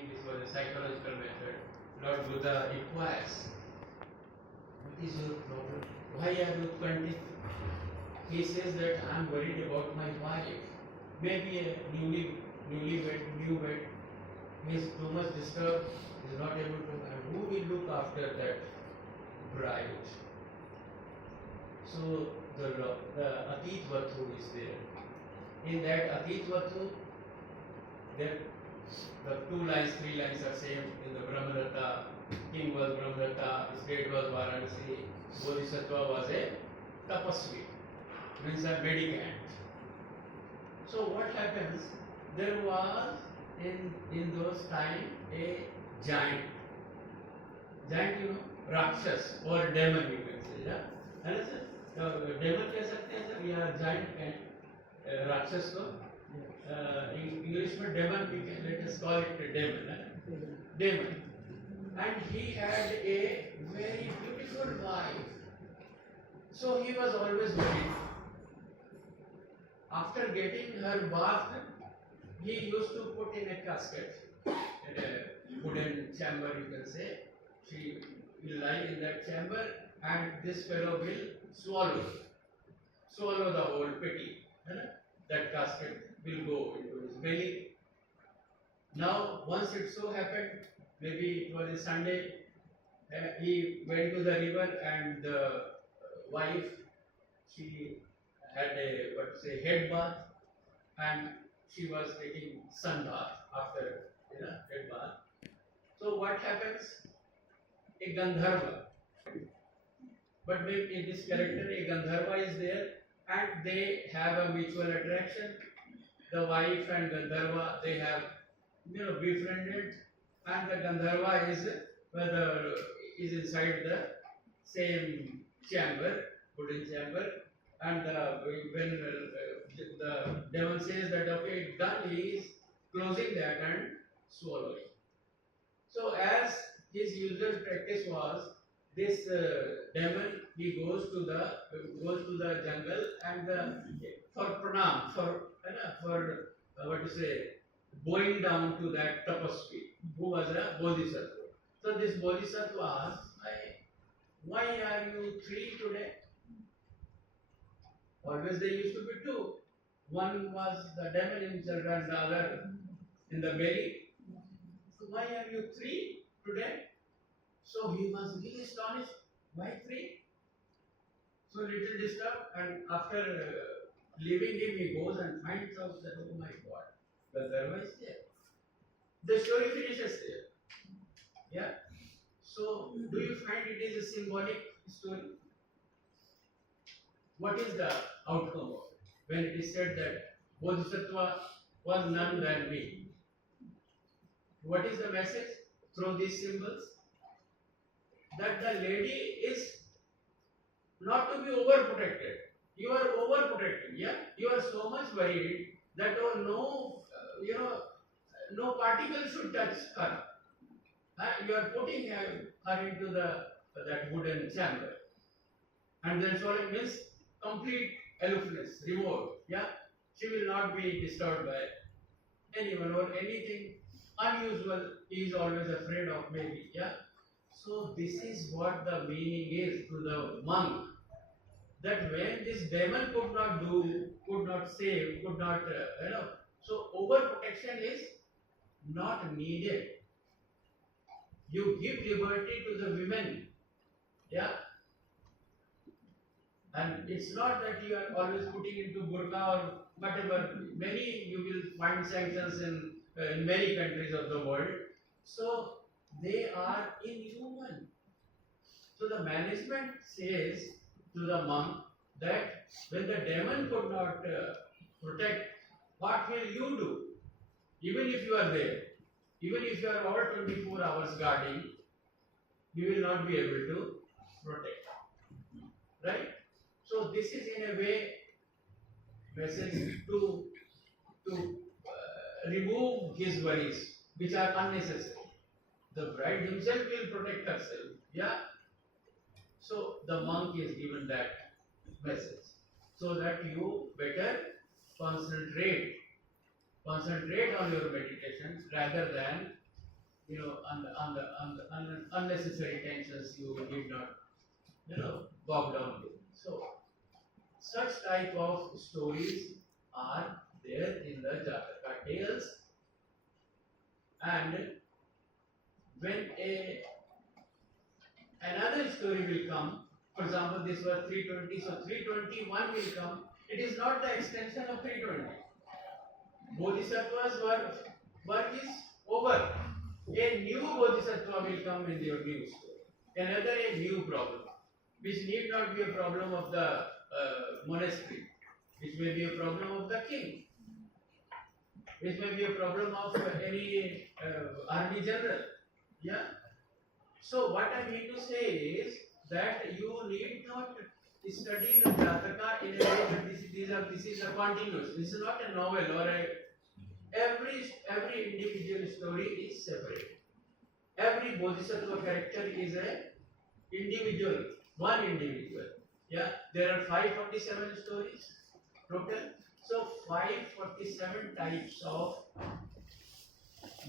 thinking this was a psychological method. Lord Buddha inquires, what is your problem? Why are you continuing? He says that I am worried about my wife. Maybe a newlywed, he is too much disturbed, he is not able to, and who will look after that bride? So the Atit Vattu is there. In that Atit Vattu, there the 2 lines, 3 lines are same. In the Brahmadatta, king was Brahmadatta, state was Varanasi, Bodhisattva was a tapasvi, means a mendicant. So what happens? There was in those time a giant, Rakshas or demon, you can say, yeah. Understand? Demon कह सकते हैं sir या giant can राक्षस को English में demon we can let us call it a demon, and he had a very beautiful wife, so he was always worried. After getting her bathed, he used to put in a casket, in a wooden chamber, you can say. She will lie in that chamber, and this fellow will swallow the whole petty. That casket will go into his belly. Now, once it so happened, maybe it was a Sunday, he went to the river, and the wife, she had a head bath, and she was taking sun bath after head bath. So what happens? A Gandharva, but in this character, a Gandharva is there, and they have a mutual attraction. The wife and Gandharva, they have befriended, and the Gandharva is inside the same chamber, wooden chamber, and when the demon says that okay, done, he is closing that and swallowing. So as his usual practice was, this demon, he goes to the jungle, and for pranam, for bowing down to that tapasvi who was a bodhisattva. So this bodhisattva asks, why are you 3 today? Always there used to be 2. One was the demon himself and the other in the belly. So why are you 3 today? So he was really astonished. Why 3? So little disturbed, and after leaving him, he goes and finds out that, oh my God, the Dharma is there. The story finishes there. Yeah. So do you find it is a symbolic story? What is the outcome of it? When it is said that Bodhisattva was none than me. What is the message through these symbols? That the lady is not to be overprotected. You are overprotecting, yeah? You are so much worried that no particle should touch her. You are putting her into that wooden chamber. And then so it means complete aloofness, remote, yeah? She will not be disturbed by anyone or anything unusual. He is always afraid of maybe, yeah? So this is what the meaning is to the monk, that when this demon could not do, could not save, could not, so overprotection is not needed. You give liberty to the women, yeah? And it's not that you are always putting into burqa or whatever. Many you will find sanctions in many countries of the world. So they are inhuman. So the management says to the monk that when the demon could not protect, what will you do? Even if you are there, even if you are all 24 hours guarding, you will not be able to protect. Right? So this is in a way message to remove his worries, which are unnecessary. The bride himself will protect herself. Yeah? So the monk is given that message, so that you better concentrate on your meditation rather than unnecessary tensions you need not, bog down with. So such type of stories are there in the Jataka tales, and when another story will come, for example, this was 320, so 321 will come. It is not the extension of 320. Bodhisattva's work is over. A new Bodhisattva will come in your new story. Another a new problem, which need not be a problem of the monastery, which may be a problem of the king, which may be a problem of any army general. Yeah. So what I mean to say is that you need not study the Jataka in a way that this is a continuous. This is not a novel or a every individual story is separate. Every Bodhisattva character is a individual, one individual. Yeah, there are 547 stories total. So 547 types of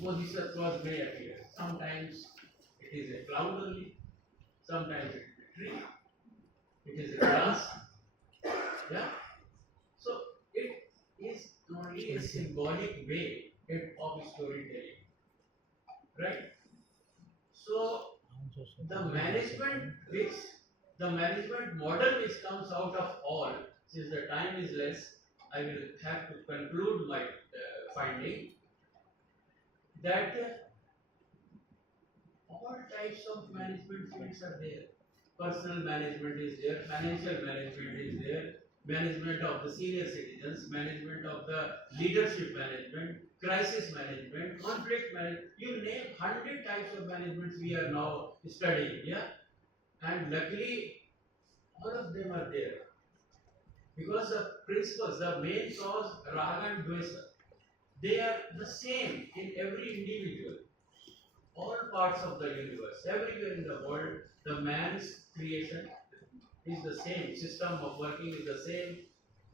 Bodhisattvas may appear. Sometimes it is a cloud only, sometimes it is a tree, it is a grass. Yeah. So it is only a symbolic way of storytelling. Right? So the management model which comes out of all, since the time is less, I will have to conclude my finding that all types of management fields are there. Personal management is there, financial management is there, management of the senior citizens, management of the leadership management, crisis management, conflict management. You name 100 types of management we are now studying, yeah? And luckily, all of them are there. Because the principles, the main cause, raga and dvesa, they are the same in every individual. All parts of the universe, everywhere in the world, the man's creation is the same. System of working is the same.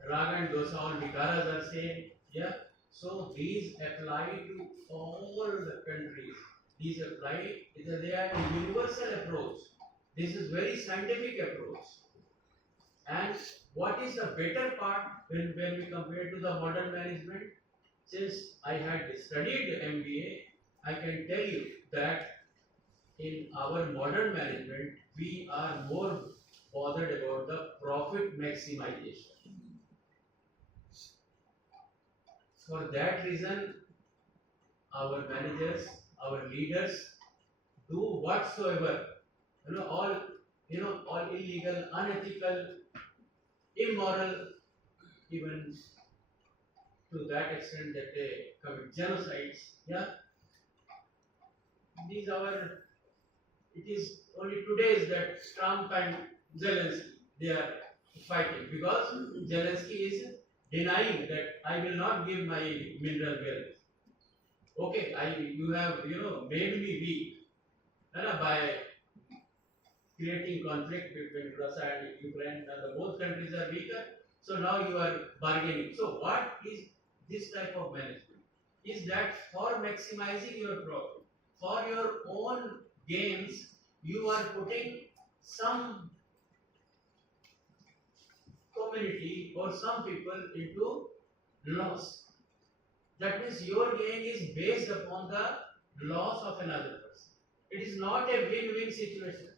Raga and dosa, all vikaras are same. Yeah. So these apply to all the countries. These apply, they are a universal approach. This is very scientific approach. And what is the better part when we compare to the modern management? Since I had studied MBA, I can tell you that in our modern management, we are more bothered about the profit maximization. For that reason, our managers, our leaders do whatsoever, all illegal, unethical, immoral, even to that extent that they commit genocides. Yeah, it is only today that Trump and Zelensky, they are fighting because Zelensky is denying that I will not give my mineral wealth. Okay, you have made me weak by creating conflict between Russia and Ukraine, and both countries are weaker. So now you are bargaining. So what is this type of management? Is that for maximizing your profit, for your own gains, you are putting some community or some people into loss. That means your gain is based upon the loss of another person. It is not a win-win situation.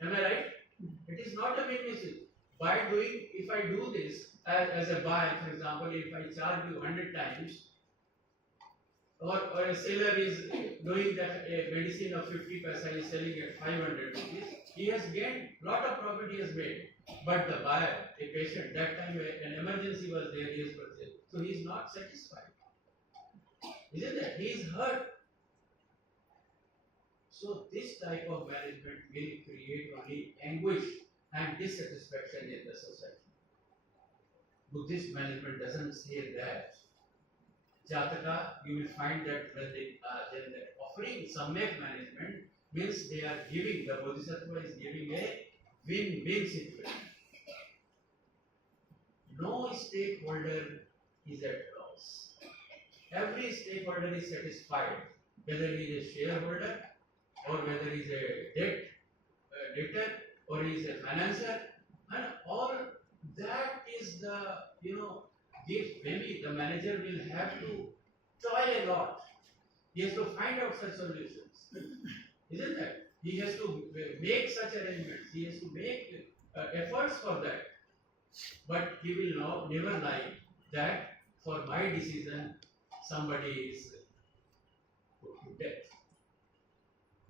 Am I right? It is not a win-win situation. If I do this as a buyer, for example, if I charge you 100 times, or a seller is doing that a medicine of 50 paisa is selling at 500 rupees, he has gained lot of profit he has made. But the buyer, a patient, that time an emergency was there, he has purchased. So he is not satisfied. Isn't it? He is hurt. So this type of management will create only anguish and dissatisfaction in the society. Buddhist management doesn't say that. Jataka, you will find that when they offering samyak management means they are giving, the Bodhisattva is giving a win-win situation. No stakeholder is at loss. Every stakeholder is satisfied. whether he is a shareholder or whether he is a debtor or he is a financier, and all that is the, maybe the manager will have to toil a lot. He has to find out such solutions, isn't that? He has to make such arrangements. He has to make efforts for that. But he will never like that for my decision somebody is put to death.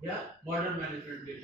Yeah, modern management will have